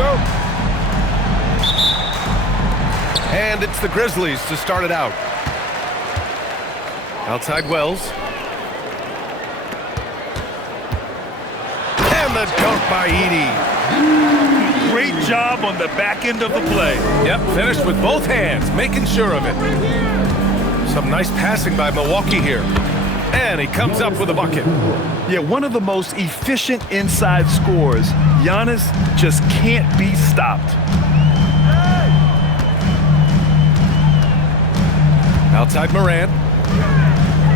go. And it's the Grizzlies to start it out. Outside Wells. And the dunk by Edey. Great job on the back end of the play. Yep, finished with both hands, making sure of it. Some nice passing by Milwaukee here. And he comes up with a bucket. Yeah, one of the most efficient inside scorers. Giannis just can't be stopped. Outside Morant.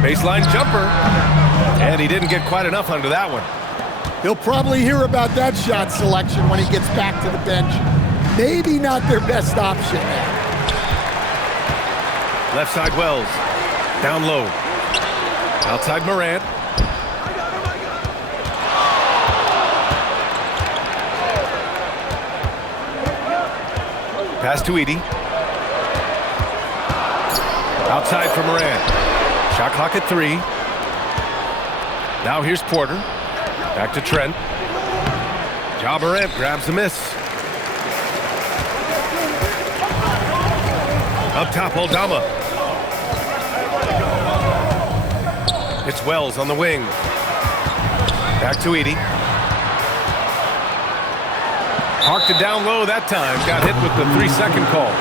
Baseline jumper. And he didn't get quite enough under that one. He'll probably hear about that shot selection when he gets back to the bench. Maybe not their best option. Left side Wells. Down low. Outside Morant. Pass to Edey. Outside for Morant. Shot clock at 3. Now here's Porter. Back to Trent. Ja Morant grabs the miss. Up top, Aldama. It's Wells on the wing. Back to Edey. Parked it down low that time. Got hit with the 3-second call.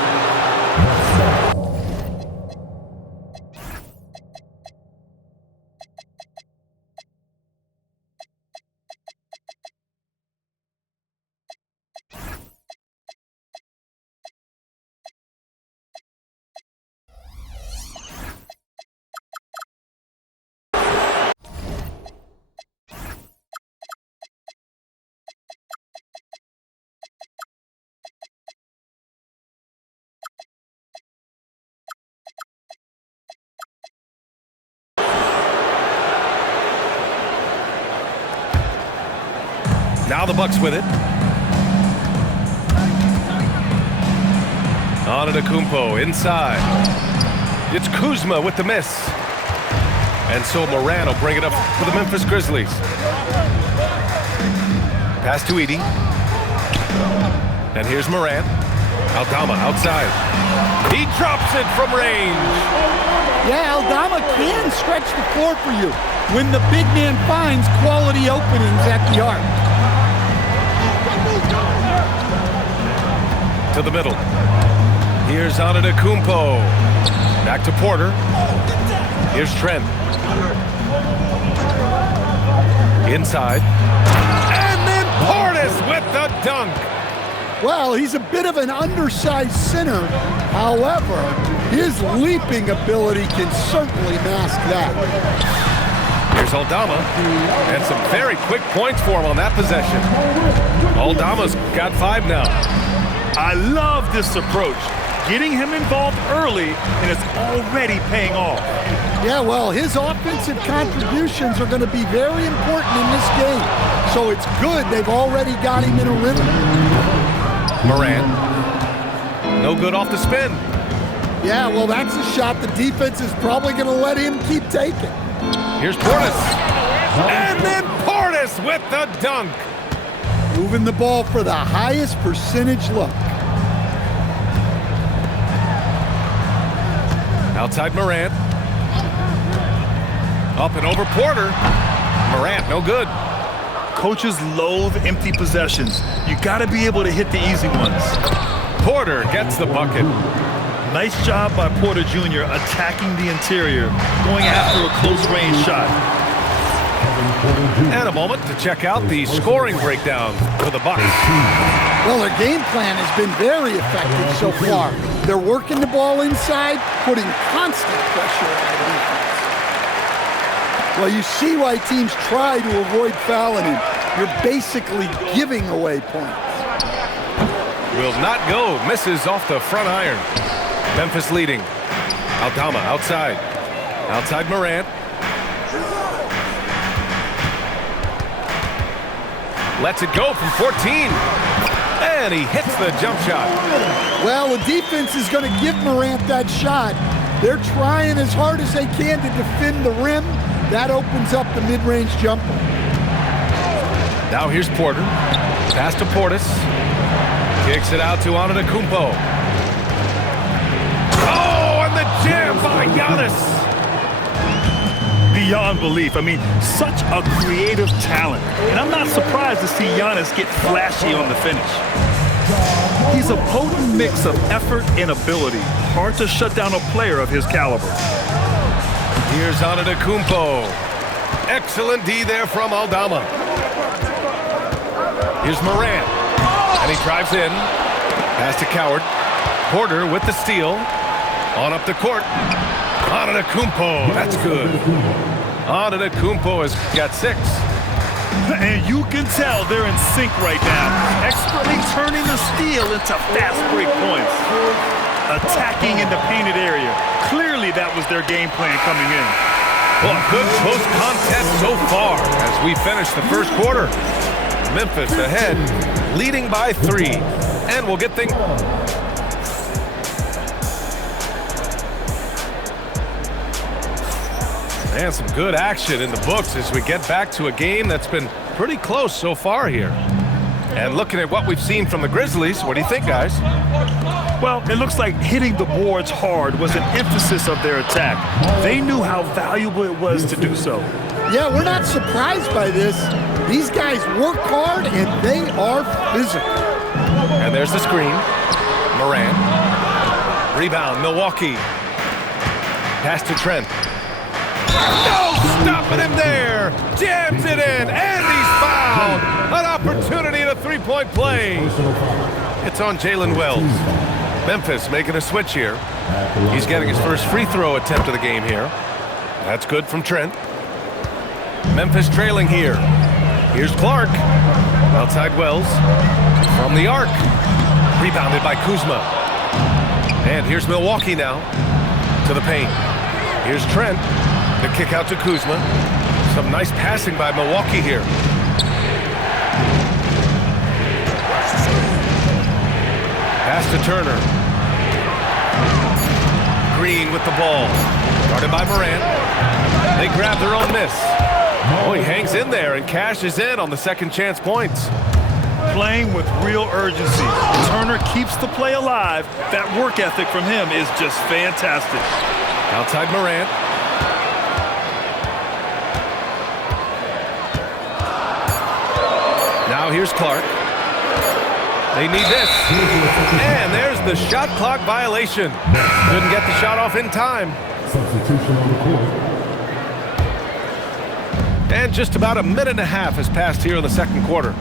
Now the Bucks with it. Antetokounmpo inside. It's Kuzma with the miss. And so Morant will bring it up for the Memphis Grizzlies. Pass to Edey. And here's Morant. Aldama outside. He drops it from range. Yeah, Aldama can stretch the floor for you when the big man finds quality openings at the arc. To the middle. Here's Antetokounmpo. Back to Porter. Here's Trent. Inside. And then Portis with the dunk. Well, he's a bit of an undersized center. However, his leaping ability can certainly mask that. Here's Aldama. And some very quick points for him on that possession. Aldama's got 5 now. I love this approach. Getting him involved early, and it's already paying off. Yeah, well, his offensive contributions are going to be very important in this game. So it's good they've already got him in a rhythm. Morant. No good off the spin. Yeah, well, that's a shot the defense is probably going to let him keep taking. Here's Portis. And then Portis with the dunk. Moving the ball for the highest percentage look. Outside Morant. Up and over Porter. Morant, no good. Coaches loathe empty possessions. You got to be able to hit the easy ones. Porter gets the bucket. Nice job by Porter Jr. attacking the interior, going after a close-range shot. And a moment to check out the scoring breakdown for the Bucks. Well, their game plan has been very effective so far. They're working the ball inside, putting constant pressure on the defense. Well, you see why teams try to avoid fouling him. You're basically giving away points. Will not go. Misses off the front iron. Memphis leading. Aldama outside. Outside Morant. Lets it go from 14. And he hits the jump shot. Well, the defense is going to give Morant that shot. They're trying as hard as they can to defend the rim. That opens up the mid-range jumper. Now here's Porter. Pass to Portis. Kicks it out to Antetokounmpo. Oh, and the jam by Giannis. Beyond belief. I mean, such a creative talent. And I'm not surprised to see Giannis get flashy on the finish. He's a potent mix of effort and ability. Hard to shut down a player of his caliber. Here's Antetokounmpo. Excellent D there from Aldama. Here's Morant. And he drives in. Pass to Coward. Porter with the steal. On up the court. Antetokounmpo. That's good. Antetokounmpo has got 6. And you can tell they're in sync right now. Expertly turning the steal into fast break points. Attacking in the painted area. Clearly that was their game plan coming in. Well, good close contest so far as we finish the first quarter. Memphis ahead, leading by 3. And we'll get things... And some good action in the books as we get back to a game that's been pretty close so far here. And looking at what we've seen from the Grizzlies, what do you think, guys? Well, it looks like hitting the boards hard was an emphasis of their attack. They knew how valuable it was to do so. Yeah, we're not surprised by this. These guys work hard and they are physical. And there's the screen. Morant. Rebound, Milwaukee. Pass to Trent. No stopping him there. Jams it in, and he's fouled. An opportunity in a three-point play. It's on Jalen Wells. Memphis making a switch here. He's getting his first free throw attempt of the game here. That's good from Trent. Memphis trailing here. Here's Clark. Outside Wells. From the arc. Rebounded by Kuzma. And here's Milwaukee now. To the paint. Here's Trent. The kick out to Kuzma. Some nice passing by Milwaukee here. Pass to Turner. Green with the ball. Guarded by Morant. They grab their own miss. Oh, he hangs in there and cashes in on the second chance points. Playing with real urgency. Turner keeps the play alive. That work ethic from him is just fantastic. Outside Morant. Now here's Clark. They need this. And there's the shot clock violation. Couldn't get the shot off in time. Substitution on the court. And just about a minute and a half has passed here in the second quarter.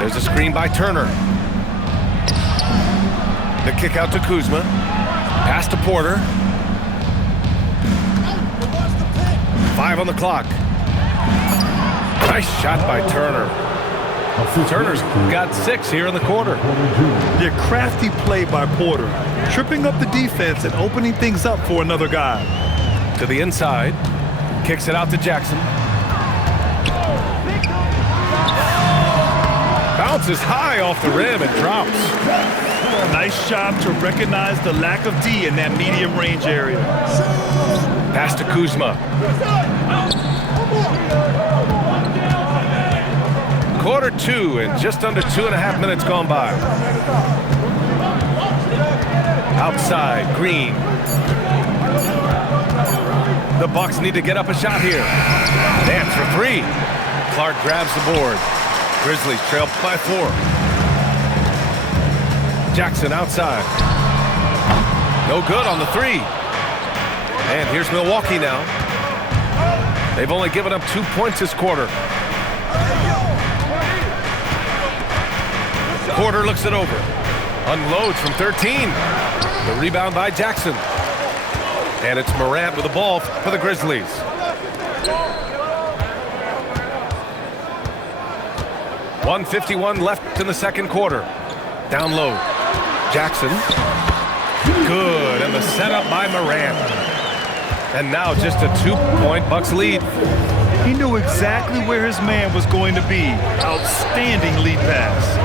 There's a screen by Turner. The kick out to Kuzma. Pass to Porter. 5 on the clock. Nice shot by Turner. Turner's got 6 here in the quarter. Their crafty play by Porter, tripping up the defense and opening things up for another guy. To the inside. Kicks it out to Jackson. Bounces high off the rim and drops. Nice job to recognize the lack of D in that medium range area. Pass to Kuzma. Quarter 2 and just under 2.5 minutes gone by. Outside, Green. The Bucks need to get up a shot here. Dance for 3. Clark grabs the board. Grizzlies trail by 4. Jackson outside. No good on the 3. And here's Milwaukee now. They've only given up 2 points this quarter. Porter looks it over. Unloads from 13. The rebound by Jackson. And it's Morant with the ball for the Grizzlies. .151 left in the second quarter. Down low. Jackson. Good. And the setup by Morant. And now just a 2-point Bucks lead. He knew exactly where his man was going to be. Outstanding lead pass.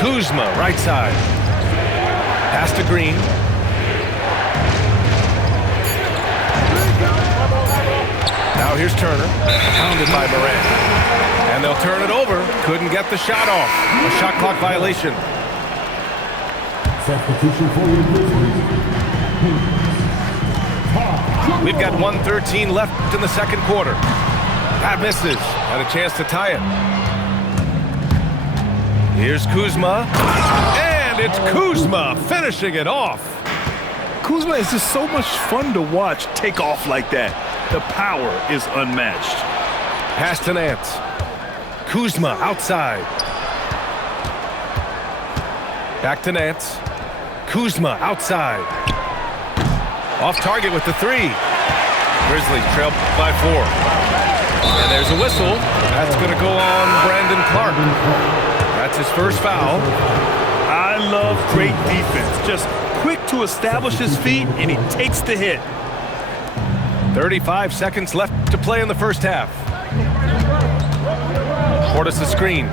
Kuzma, right side. Pass to Green. Now Now here's Turner, pounded by Moran. And they'll turn it over. Couldn't get the shot off. A shot clock violation. Substitution for your Grizzlies. We've got 1:13 left in the second quarter. That misses. Had a chance to tie it. Here's Kuzma. And it's Kuzma finishing it off. Kuzma is just so much fun to watch take off like that. The power is unmatched. Pass to Nance. Kuzma outside. Back to Nance. Kuzma outside. Off target with the three. Grizzlies trail by 4. And there's a whistle. That's going to go on Brandon Clark. That's his first foul. I love great defense. Just quick to establish his feet, and he takes the hit. 35 seconds left to play in the first half. Portis a screen.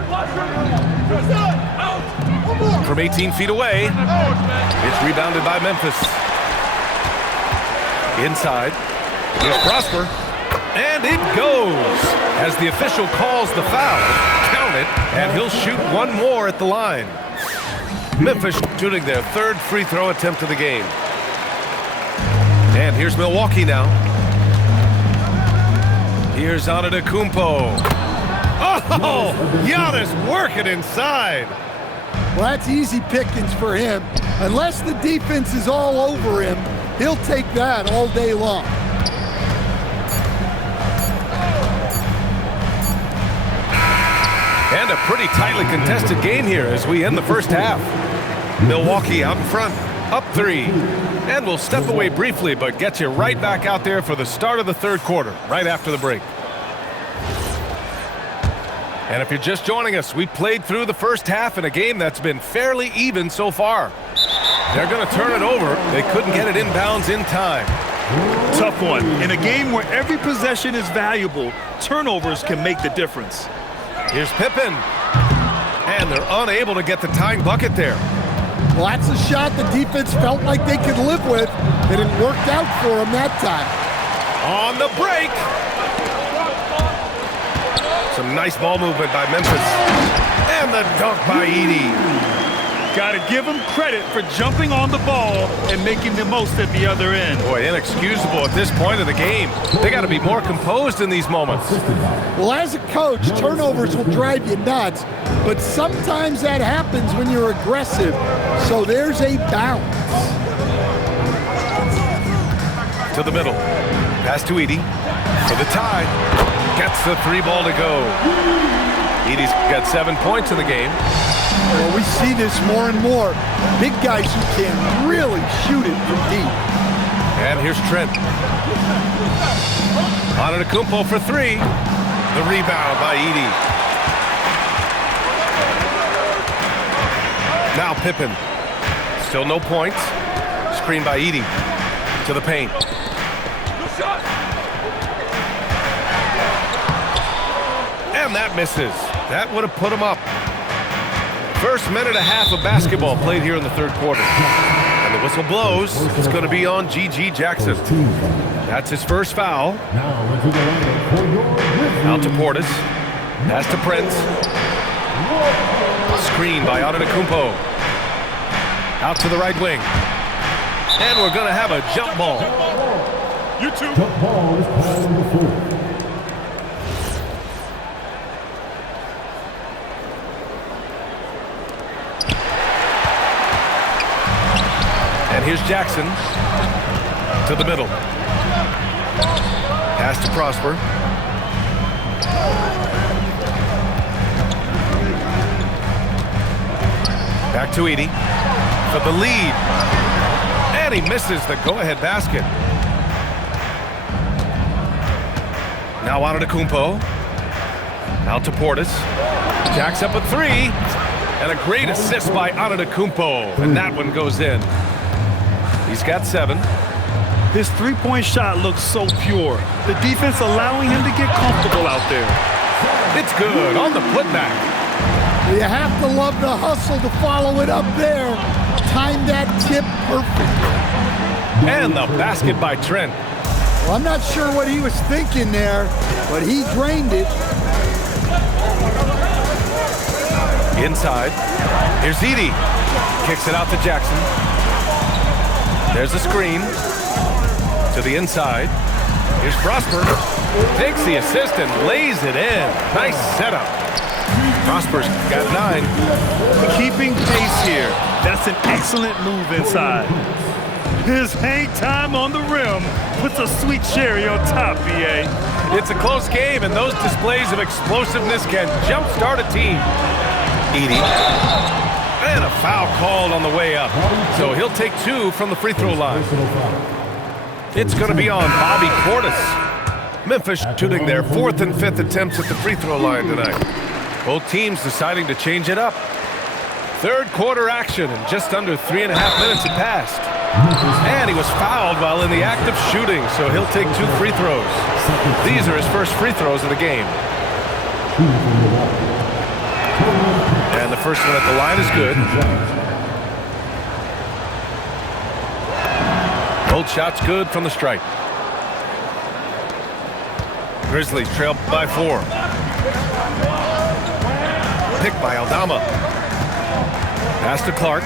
From 18 feet away. It's rebounded by Memphis. Inside. Here's Prosper. And it goes. As the official calls the foul, count it, and he'll shoot one more at the line. Memphis shooting their third free throw attempt of the game. And here's Milwaukee now. Here's Antetokounmpo. Oh, Giannis working inside. Well, that's easy pickings for him. Unless the defense is all over him, he'll take that all day long. And a pretty tightly contested game here as we end the first half. Milwaukee out in front, up 3. And we'll step away briefly, but get you right back out there for the start of the third quarter, right after the break. And if you're just joining us, we played through the first half in a game that's been fairly even so far. They're going to turn it over. They couldn't get it inbounds in time. Tough one. In a game where every possession is valuable, turnovers can make the difference. Here's Pippen. And they're unable to get the tying bucket there. Well, that's a shot the defense felt like they could live with, and it worked out for them that time. On the break. Some nice ball movement by Memphis. And the dunk by Edey. Gotta give him credit for jumping on the ball and making the most at the other end. Boy, inexcusable at this point of the game. They got to be more composed in these moments. Well, as a coach, turnovers will drive you nuts, but sometimes that happens when you're aggressive. So there's a balance. To the middle. Pass to Edey. For the tie. Gets the 3 ball to go. Edey's got 7 points in the game. Well, we see this more and more. Big guys who can really shoot it from deep. And here's Trent. Antetokounmpo for 3. The rebound by Edey. Now Pippen. Still no points. Screen by Edey. To the paint. And that misses. That would have put him up. First minute and a half of basketball played here in the third quarter. And the whistle blows. It's going to be on G.G. Jackson. That's his first foul. Out to Portis. Pass to Prince. Screen by Antetokounmpo. Out to the right wing. And we're going to have a jump ball. Jump ball is called on the floor. And here's Jackson to the middle. Pass to Prosper. Back to Edey for the lead. And he misses the go-ahead basket. Now Antetokounmpo. Out to Portis. Jacks up a 3. And a great assist by Antetokounmpo. And that one goes in. He's got 7. His three-point shot looks so pure. The defense allowing him to get comfortable out there. It's good on the putback. You have to love the hustle to follow it up there. Time that tip perfectly. And the basket by Trent. Well, I'm not sure what he was thinking there, but he drained it. Inside. Here's Edey. Kicks it out to Jackson. There's a screen. To the inside. Here's Prosper. Takes the assist and lays it in. Nice setup. Prosper's got 9. Keeping pace here. That's an excellent move inside. His hang time on the rim puts a sweet cherry on top, BA. It's a close game, and those displays of explosiveness can jumpstart a team. Edey. And a foul called on the way up. So he'll take 2 from the free throw line. It's going to be on Bobby Portis. Memphis shooting their 4th and 5th attempts at the free throw line tonight. Both teams deciding to change it up. Third quarter action, and just under 3.5 minutes had passed. And he was fouled while in the act of shooting, so he'll take 2 free throws. These are his first free throws of the game. And the first one at the line is good. Both shots good from the stripe. Grizzlies trail by 4. Picked by Aldama. Pass to Clark.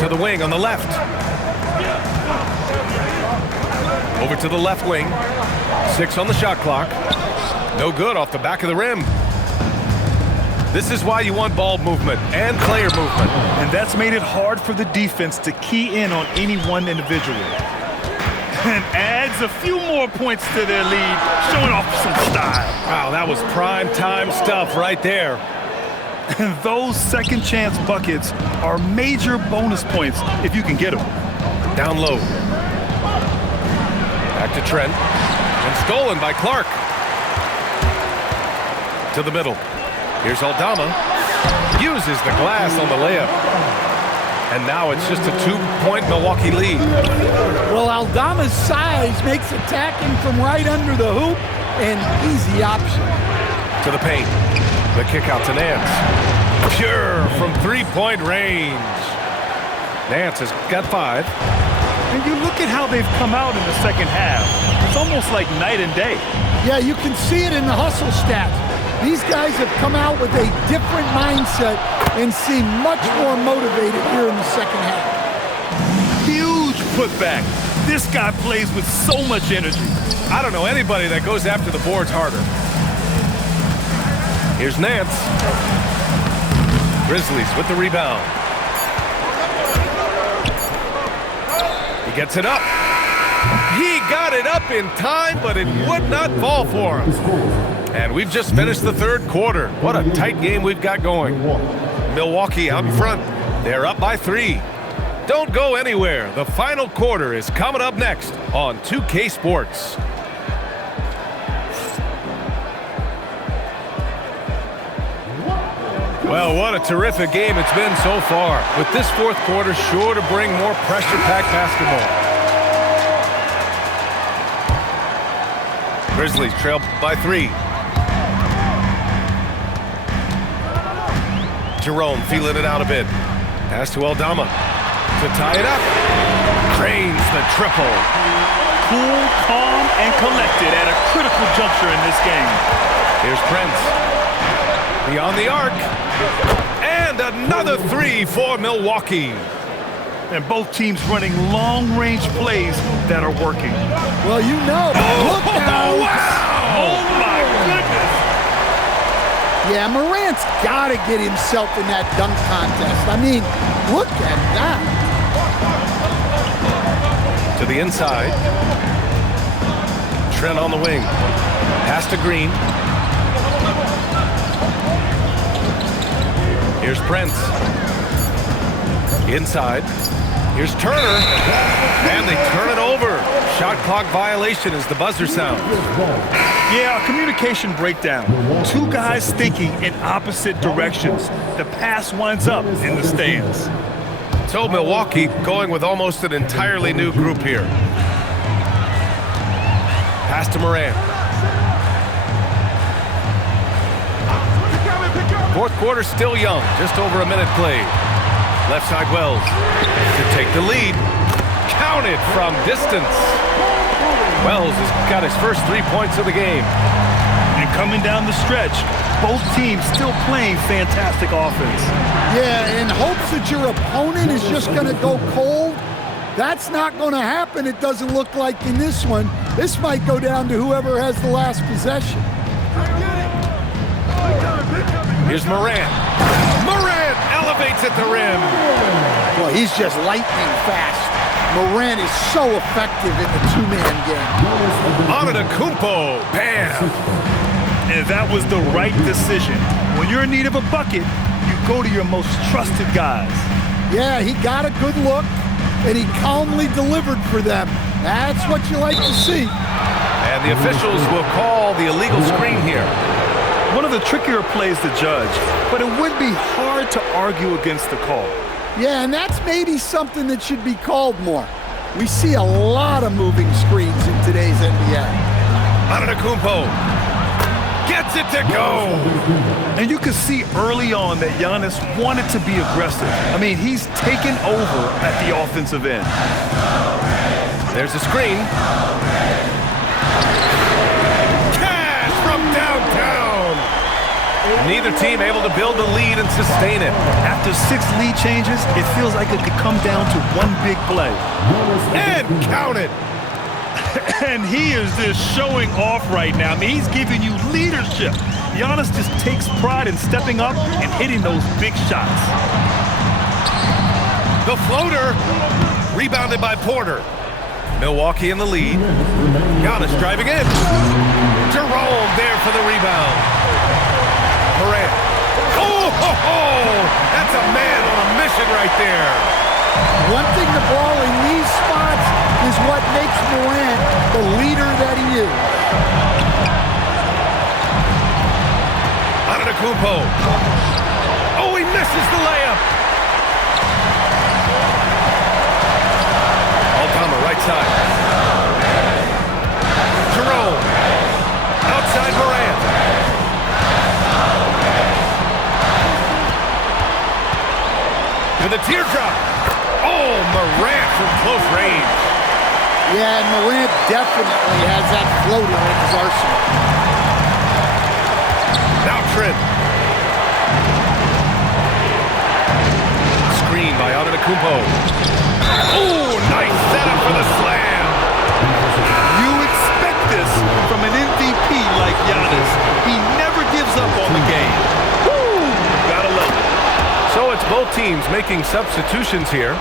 To the wing on the left. Over to the left wing. 6 on the shot clock. No good off the back of the rim. This is why you want ball movement and player movement. And that's made it hard for the defense to key in on any one individual. And adds a few more points to their lead, showing off some style. Wow, that was prime time stuff right there. And those second chance buckets are major bonus points if you can get them. Down low. Back to Trent. And stolen by Clark. To the middle. Here's Aldama. Uses the glass on the layup. And now it's just a 2-point Milwaukee lead. Well, Aldama's size makes attacking from right under the hoop an easy option. To the paint. The kick out to Nance. Pure from 3-point range. Nance has got 5. And you look at how they've come out in the second half. It's almost like night and day. Yeah, you can see it in the hustle stats. These guys have come out with a different mindset and seem much more motivated here in the second half. Huge putback. This guy plays with so much energy. I don't know anybody that goes after the boards harder. Here's Nance. Grizzlies with the rebound. He gets it up. He got it up in time, but it would not fall for him. And we've just finished the third quarter. What a tight game we've got going. Milwaukee out in front. They're up by 3. Don't go anywhere. The final quarter is coming up next on 2K Sports. Well, what a terrific game it's been so far. With this fourth quarter sure to bring more pressure-packed basketball. Grizzlies trail by 3. Jerome feeling it out a bit. Pass to Aldama to tie it up. Drains the triple. Cool, calm, and collected at a critical juncture in this game. Here's Prince. Beyond the arc. And another 3 for Milwaukee. And both teams running long-range plays that are working. Well, you know, look out. Wow! Oh, my goodness! Yeah, Morant's got to get himself in that dunk contest. I mean, look at that. To the inside. Trent on the wing. Pass to Green. Here's Prince. Inside. Here's Turner. And they turn it over. Shot clock violation as the buzzer sounds. Yeah, a communication breakdown. 2 guys thinking in opposite directions. The pass winds up in the stands. So Milwaukee going with almost an entirely new group here. Pass to Morant. Fourth quarter still young, just over a minute played. Left side Wells to take the lead. counted from distance. Wells has got his first 3 points of the game. And coming down the stretch, both teams still playing fantastic offense. Yeah, in hopes that your opponent is just going to go cold, that's not going to happen, it doesn't look like in this one. This might go down to whoever has the last possession. Here's Morant. Morant elevates at the rim. Well, he's just lightning fast. Morant is so effective in the two-man game. Antetokounmpo, bam! And that was the right decision. When you're in need of a bucket, you go to your most trusted guys. Yeah, he got a good look, and he calmly delivered for them. That's what you like to see. And the officials will call the illegal screen here. One of the trickier plays to judge, but it would be hard to argue against the call. Yeah, and that's maybe something that should be called more. We see a lot of moving screens in today's NBA. Antetokounmpo gets it to go. And you could see early on that Giannis wanted to be aggressive. I mean, he's taken over at the offensive end. There's a screen. Cash from downtown. Neither team able to build a lead and sustain it. After 6 lead changes, it feels like it could come down to one big play. And count it. And he is just showing off right now. I mean, he's giving you leadership. Giannis just takes pride in stepping up and hitting those big shots. The floater, rebounded by Porter. Milwaukee in the lead. Giannis driving in. Jerome there for the rebound. Morant. That's a man on a mission right there. One thing the ball in these spots is what makes Morant the leader that he is. Antetokounmpo. Oh, he misses the layup. Altama right side. Jerome. Outside Morant. To the teardrop. Oh, Morant from close range. Yeah, and Morant definitely has that floater in his arsenal. Now Trent. Screen by Antetokounmpo. Oh, nice setup for the slam. You expect this from an MVP like Giannis. He never gives up on the game. Woo! Gotta love it. So it's both teams making substitutions here.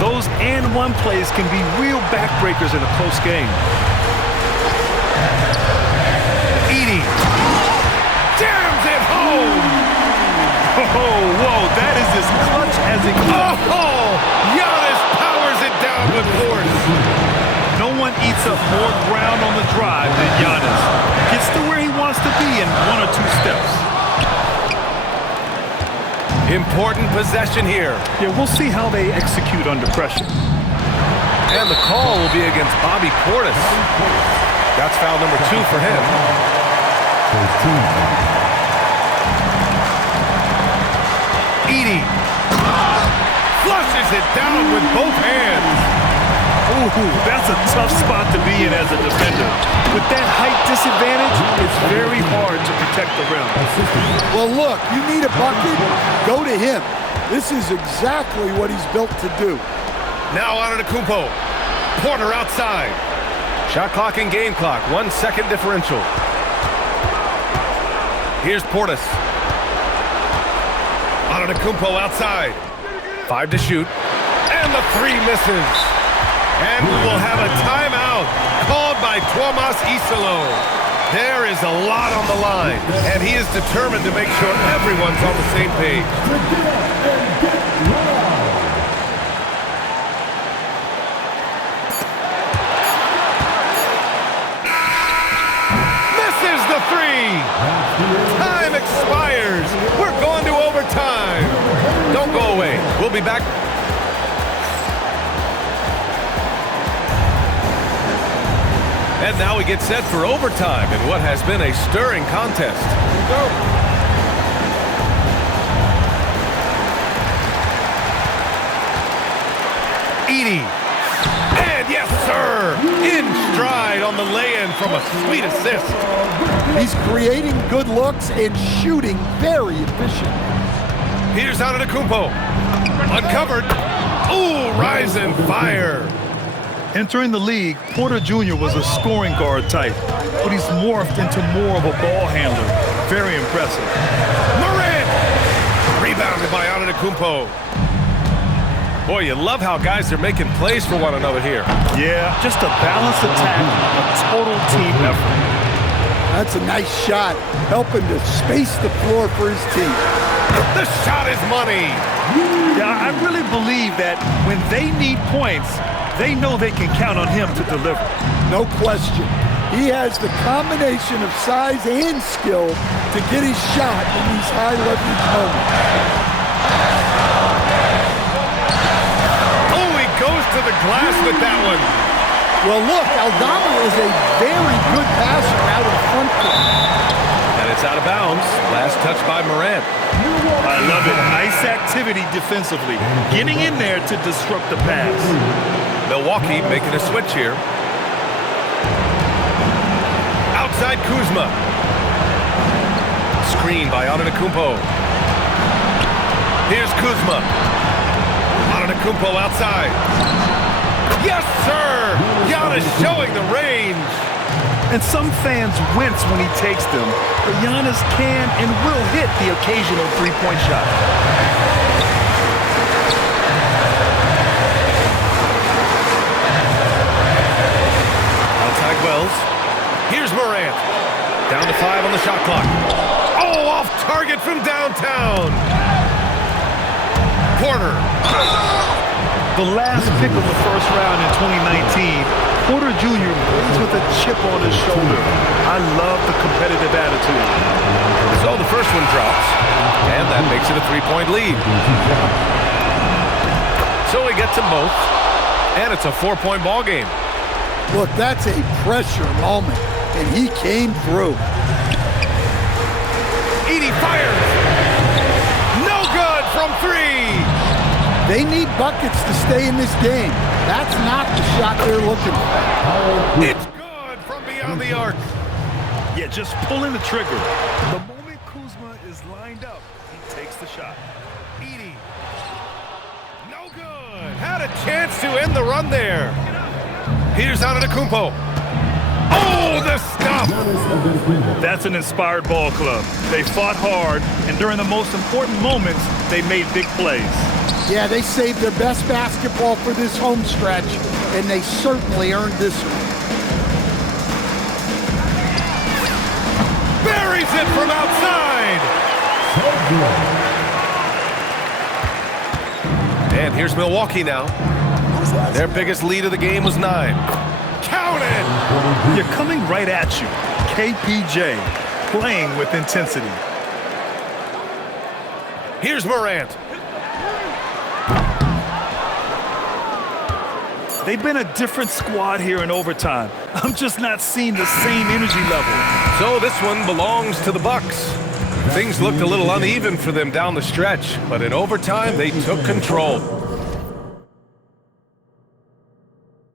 Those and one plays can be real backbreakers in a close game. Edey jams it home. Oh, whoa, that is as clutch as it comes. Oh, Giannis powers it down with force. No one eats up more ground on the drive than Giannis. Gets to where he wants to be in 1 or 2 steps. Important possession here. Yeah, we'll see how they execute under pressure. And the call will be against Bobby Portis. That's foul number 2 for him. Edey flushes it down with both hands. Ooh, that's a tough spot to be in as a defender. With that height disadvantage, it's very hard to protect the rim. Well, look, you need a bucket, go to him. This is exactly what he's built to do. Now Antetokounmpo. Porter outside. Shot clock and game clock. 1 second differential. Here's Portis. Antetokounmpo outside. 5 to shoot. And the 3 misses. And we will have a timeout called by Tomas Isolo. There is a lot on the line, and he is determined to make sure everyone's on the same page. Misses the 3. Time expires. We're going to overtime. Don't go away. We'll be back. And now we get set for overtime in what has been a stirring contest. Edey on the lay-in from a sweet assist. He's creating good looks and shooting very efficient. Here's Antetokounmpo. Uncovered. Ooh, rise and fire. Entering the league, Porter Jr. was a scoring guard type, but he's morphed into more of a ball handler. Very impressive. Morant! Rebounded by Antetokounmpo. Boy, you love how guys are making plays for one another here. Yeah, just a balanced attack, a total team effort. That's a nice shot, helping to space the floor for his team. The shot is money. Yeah, I really believe that when they need points, they know they can count on him to deliver. No question. He has the combination of size and skill to get his shot in these high-leverage moments. Oh, he goes to the glass with that one. Well, look, Aldama is a very good passer out of the front court. And it's out of bounds. Last touch by Morant. I love it. Nice activity defensively. Getting in there to disrupt the pass. Milwaukee making a switch here. Outside Kuzma. Screen by Antetokounmpo. Here's Kuzma. Antetokounmpo outside. Yes, sir! Giannis showing the range. And some fans wince when he takes them, but Giannis can and will hit the occasional three-point shot. Outside Wells. Here's Morant. Down to 5 on the shot clock. Oh, off target from downtown. Porter. The last pick of the first round in 2019, Porter Jr. plays with a chip on his shoulder. I love the competitive attitude. So the first one drops, and that makes it a 3-point lead. So he gets them both, and it's a 4-point ball game. Look, that's a pressure moment, and he came through. Edey fires. No good from 3. They need buckets to stay in this game. That's not the shot they're looking for. It's good from beyond the arc. Yeah, just pulling the trigger. The moment Kuzma is lined up, he takes the shot. Edey. No good. Had a chance to end the run there. Here's Antetokounmpo. Oh, the stuff. That's an inspired ball club. They fought hard, and during the most important moments, they made big plays. Yeah, they saved their best basketball for this home stretch, and they certainly earned this one. Buries it from outside. And here's Milwaukee now. Their biggest lead of the game was 9. Count it! You're coming right at you. KPJ, playing with intensity. Here's Morant. They've been a different squad here in overtime. I'm just not seeing the same energy level. So this one belongs to the Bucks. Things looked a little uneven for them down the stretch, but in overtime, they took control.